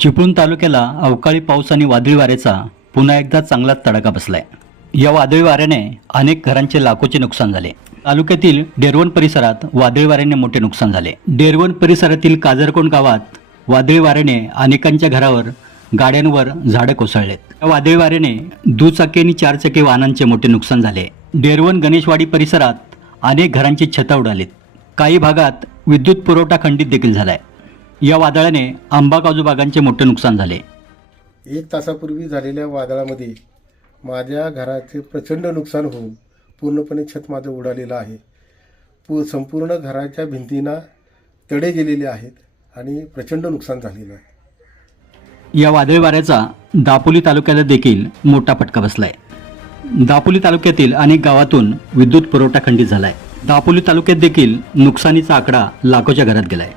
चिपळूण तालुक्याला अवकाळी पाऊस आणि वादळी वाऱ्याचा पुन्हा एकदा चांगलाच तडाखा बसलाय. या वादळी वाऱ्याने अनेक घरांचे लाखोचे नुकसान झाले. तालुक्यातील डेरवण परिसरात वादळी वाऱ्याने मोठे नुकसान झाले. डेरवण परिसरातील काजरकोंड गावात वादळी वाऱ्याने अनेकांच्या घरावर गाड्यांवर झाडं कोसळलेत. या वादळी वाऱ्याने दुचाकी आणि चारचाकी वाहनांचे मोठे नुकसान झाले. डेरवण गणेशवाडी परिसरात अनेक घरांची छता उडालीत. काही भागात विद्युत पुरवठा खंडित देखील झालाय. या वादळाने आंबा काजू बागांचे मोठे नुकसान झाले. एक तासापूर्वी झालेल्या वादळामध्ये माझ्या घराचे प्रचंड नुकसान होऊन पूर्णपणे छत माझं उडालेलं आहे. पू संपूर्ण घराच्या भिंतींना तडे गेलेले आहेत आणि प्रचंड नुकसान झालेलं आहे. या वादळी वाऱ्याचा दापोली तालुक्याला देखील मोठा फटका बसलाय. दापोली तालुक्यातील अनेक गावातून विद्युत पुरवठा खंडित झालाय. दापोली तालुक्यात देखील नुकसानीचा आकडा लाखोच्या घरात गेलाय.